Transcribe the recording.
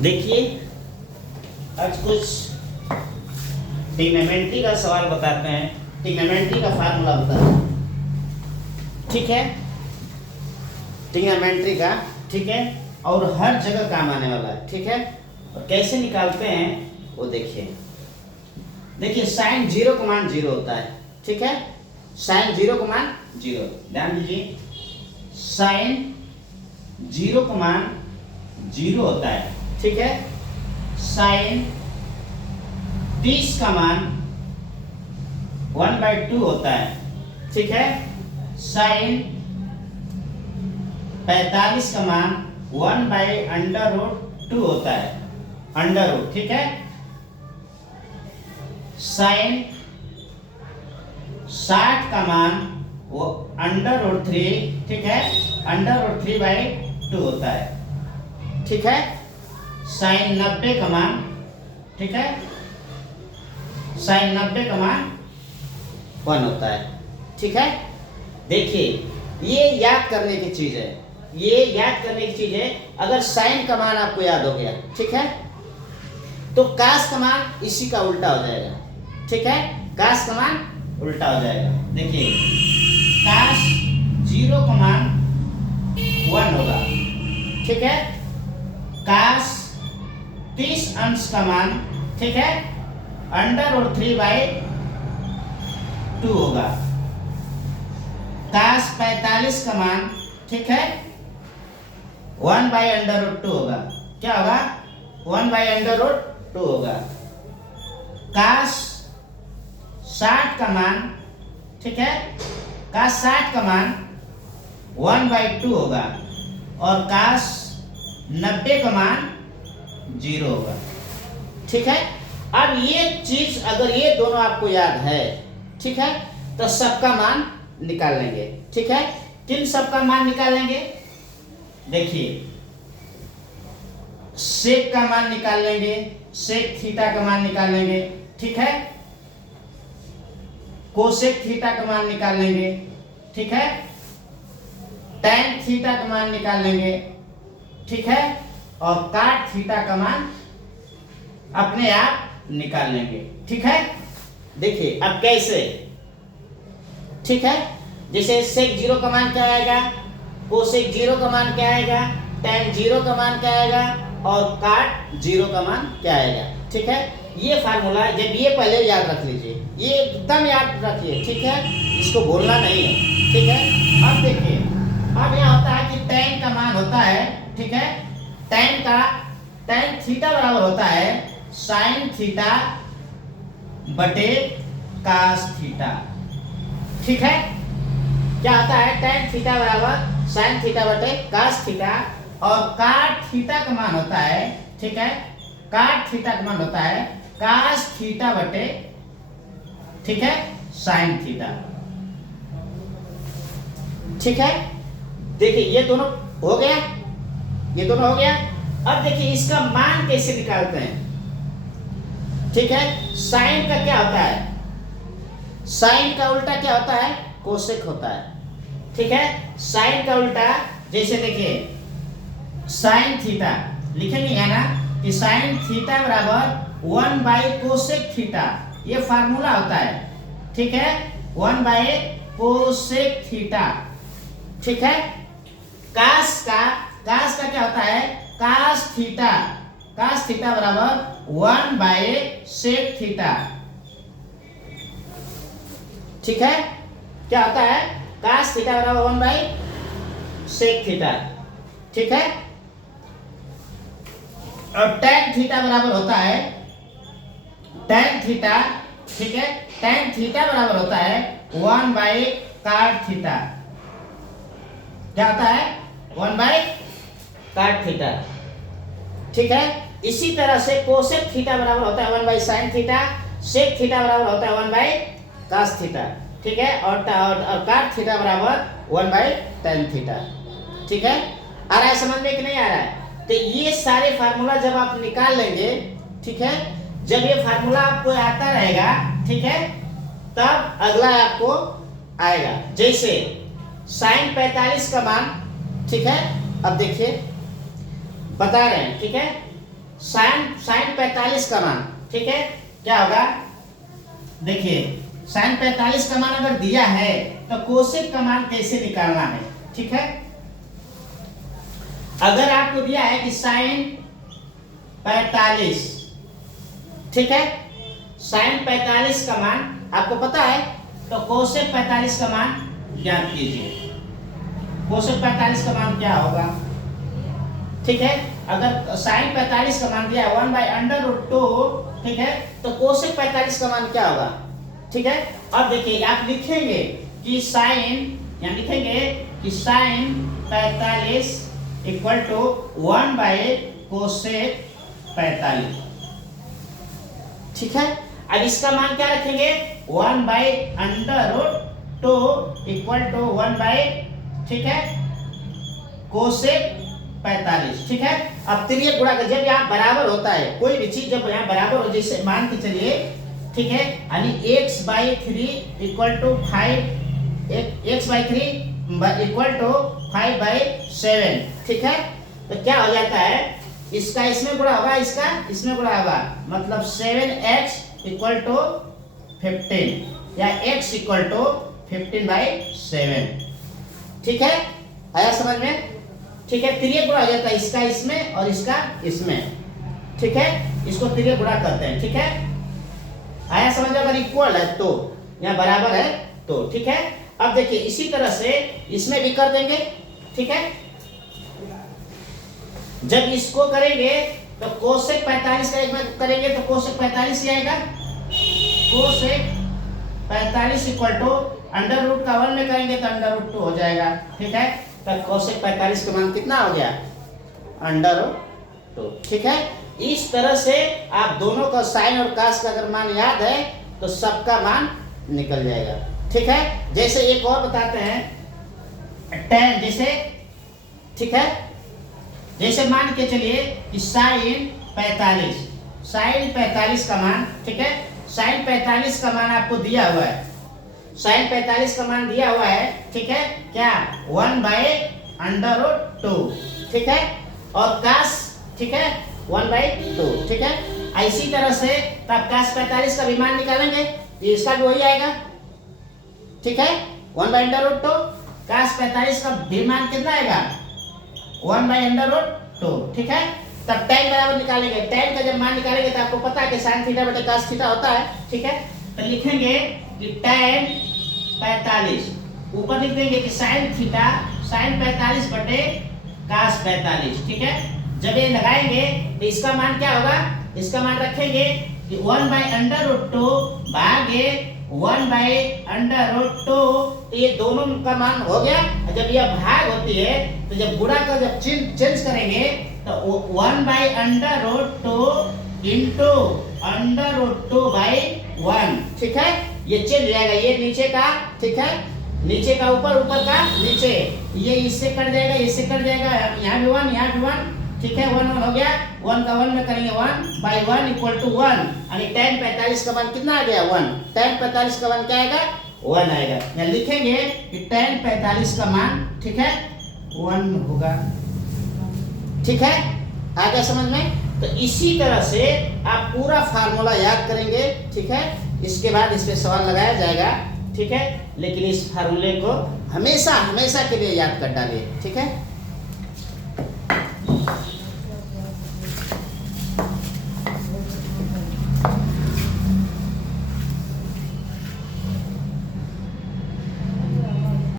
देखिए आज कुछ ट्रिग्नोमेट्री का सवाल बताते हैं। ट्रिग्नोमेट्री का फार्मूला बताते हैं, ठीक है। ट्रिग्नोमेट्री का, ठीक है, और हर जगह काम आने वाला है, ठीक है। और कैसे निकालते हैं वो देखिए। देखिए साइन 0 का मान 0 होता है, ठीक है। साइन 0 का मान 0, ध्यान दीजिए। साइन 0 का मान 0 होता है, ठीक है। साइन 30 का मान 1/2 होता है, ठीक है। साइन 45 का मान 1/√2 होता है, अंडर रूट, ठीक है। साइन 60 का मान वो √3, ठीक है, √3/2 होता है, ठीक है। साइन 90 का मान, ठीक है, साइन 90 का मान 1 होता है, ठीक है। देखिए ये याद करने की चीज है, ये याद करने की चीज है। अगर साइन का मान आपको याद हो गया, ठीक है, तो कास का मान इसी का उल्टा हो जाएगा, ठीक है। कास का मान उल्टा हो जाएगा। देखिए कास 0 का मान 1 होगा, ठीक है। कास 30 अंश का मान, ठीक है, √3/2 होगा। कास 45 का मान, ठीक है, 1/√2 होगा। क्या होगा? 1/√2 होगा। कास 60 का मान, ठीक है, कास 60 का मान 1/2 होगा और कास 90 का मान 0 होगा, ठीक है। अब ये चीज अगर ये दोनों आपको याद है, ठीक है, तो सबका मान निकाल लेंगे, ठीक है। किन सबका मान निकालेंगे? देखिए सेक का मान निकाल लेंगे, सेक थीटा का मान निकाल लेंगे, ठीक है। कोसेक थीटा का मान निकाल लेंगे, ठीक है। टैन थीटा का मान निकाल लेंगे, ठीक है। और काट थीटा का मान अपने आप निकाल लेंगे, ठीक है। देखिए अब कैसे, ठीक है। जैसे सेक 0 का मान क्या आएगा, कोसेक 0 का मान क्या आएगा, टैन 0 का मान क्या आएगा और काट 0 का मान क्या आएगा, ठीक है। ये फार्मूला जब ये पहले याद रख लीजिए, ये एकदम याद रखिए, ठीक है, इसको भूलना नहीं है, ठीक है। अब देखिए अब यह होता है कि टैन का मान होता है, ठीक है, टैन थीटा बराबर होता है साइन थीटा बटे कास थीटा, ठीक है। क्या होता है? टैन थीटा बराबर साइन थीटा बटे कास थीटा और काट थीटा का मान होता है, ठीक है, काट थीटा का मान होता है कास थीटा बटे, ठीक है, साइन थीटा, ठीक है। देखिए ये दोनों हो गया, ये दोनों हो गया। अब देखिए इसका मान कैसे निकालते हैं, ठीक है। साइन का क्या होता है? साइन का उल्टा क्या होता है? कोसेक होता है, ठीक है। साइन का उल्टा जैसे देखिए साइन थीटा लिखेंगे है ना कि साइन थीटा बराबर 1/कोसेक थीटा, ये फार्मूला होता है, ठीक है, 1/कोसेक थीटा, ठीक है। कास का क्या होता है? कास थीटा बराबर 1/सेक थीटा, ठीक है। क्या होता है? कास थीटा बराबर 1/सेक थीटा, ठीक है। और टैन थीटा बराबर होता है टैन थीटा, ठीक है, टैन थीटा बराबर होता है 1/काट थीटा। क्या होता है? 1/काट थीटा, ठीक है। इसी तरह से कोसेक थीटा बराबर होता है 1/साइन थीटा, सेक थीटा बराबर होता है 1/कास थीटा, ठीक है। और काट थीटा बराबर 1/टैन थीटा, ठीक है। आ रहा है समझ में कि नहीं आ रहा है? तो ये सारे फार्मूला जब आप निकाल लेंगे, ठीक है, जब ये फार्मूला आपको आता रहेगा, ठीक है, तब अगला आपको आएगा। जैसे साइन 45 का मान, ठीक है, अब देखिए बता रहे हैं, ठीक है, साइन 45 का मान, ठीक है, क्या होगा? देखिए साइन 45 का मान अगर दिया है तो कोसेक का मान कैसे निकालना है, ठीक है। अगर आपको दिया है कि साइन 45, ठीक है, साइन 45 का मान आपको पता है, तो कोसेक 45 का मान ज्ञात कीजिए। कोसेक 45 का मान क्या होगा, ठीक है। अगर साइन 45 का मान दिया है 1/√2, ठीक है, तो कोसेक 45 का मान क्या होगा, ठीक है। अब देखिए आप लिखेंगे कि साइन, यहाँ लिखेंगे कि साइन 45 इक्वल टू 1/कोसेक 45, ठीक है। अब इसका मान क्या रखेंगे, 1/√2 इक्वल टू 1/, ठीक है, कोसेक 45, ठीक है। अब तिर्यक गुणा कर, जब यहाँ बराबर होता है कोई भी चीज, जब यहाँ बराबर हो, जैसे मान के चलिए, ठीक है, यानी x/3 equal to 5, x/3 equal to 5/7, ठीक है। तो क्या हो जाता है, इसका इसमें गुणा होगा, इसका इसमें गुणा होगा, मतलब 7x इक्वल टू 15 या x इक्वल टू 15/7, ठीक है। आया समझ में, ठीक है। तिर्यक गुणा हो जाता है इसका इसमें और इसका इसमें, ठीक है, इसको तिर्यक गुणा करते हैं, ठीक है। आया समझ में, अगर इक्वल है तो, यहाँ बराबर है तो, ठीक है। अब देखिए इसी तरह से इसमें भी कर देंगे, ठीक है। जब इसको करेंगे तो कोसेक 45 का एक में करेंगे तो कोसेक 45 ही आएगा। Cosec 45 equal to under root का 1 में करेंगे तो अंडर रूट 2 हो जाएगा, ठीक है। तो कोसेक 45 का मान कितना हो गया, अंडर रूट 2, ठीक है। इस तरह से आप दोनों का साइन और कास का अगर मान याद है तो सबका मान निकल जाएगा, ठीक है। जैसे एक और बताते हैं, tan, जैसे, ठीक है, जैसे मान के चलिए कि साइन 45 का मान, ठीक है, साइन 45 का मान आपको दिया हुआ है, साइन 45 का मान दिया हुआ है, ठीक है, क्या 1/√2, ठीक है, और कास, ठीक है, 1/2, ठीक है। इसी तरह से तब कास 45 का भी मान निकालेंगे, इसका भी वही आएगा, ठीक है, 1/√2। कास 45 का भी मान कितना आएगा, 1/√2, ठीक है। तब tan बराबर निकालेंगे, tan का जब मान निकालेंगे तो आपको पता है कि sin थीटा बटे cos थीटा होता है, ठीक है। तो लिखेंगे कि tan 45, ऊपर लिख देंगे कि sin थीटा sin 45 बटे cos 45, ठीक है। जब ये लगाएंगे तो इसका मान क्या होगा, इसका मान रखेंगे कि 1/√2 भागे 1/√2, तो ये दोनों का मान हो गया। जब यह भाग होती है तो जब गुणा का जब चेंज करेंगे तो 1/√2 इंटू √2/1, ठीक है। ये चेंज हो जाएगा, ये नीचे का, ठीक है, नीचे का ऊपर, ऊपर का नीचे, ये इससे कट जाएगा, इससे कट जाएगा, यहाँ भी 1, यहाँ भी 1, ठीक है, 1 हो गया, 1 का 1 में करेंगे 1/1 इक्वल टू 1, यानी tan 45 का मान कितना आ गया, 1। tan 45 का मान क्या आएगा, 1 आएगा। यहाँ लिखेंगे कि tan 45 का मान, ठीक है, 1 होगा, ठीक है। आ गया समझ में। तो इसी तरह से आप पूरा फार्मूला याद करेंगे, ठीक है। इसके बाद इस पे सवाल लगाया जाएगा, ठीक है, लेकिन इस फार्मूले को हमेशा हमेशा के लिए याद कर डालिए, ठीक है।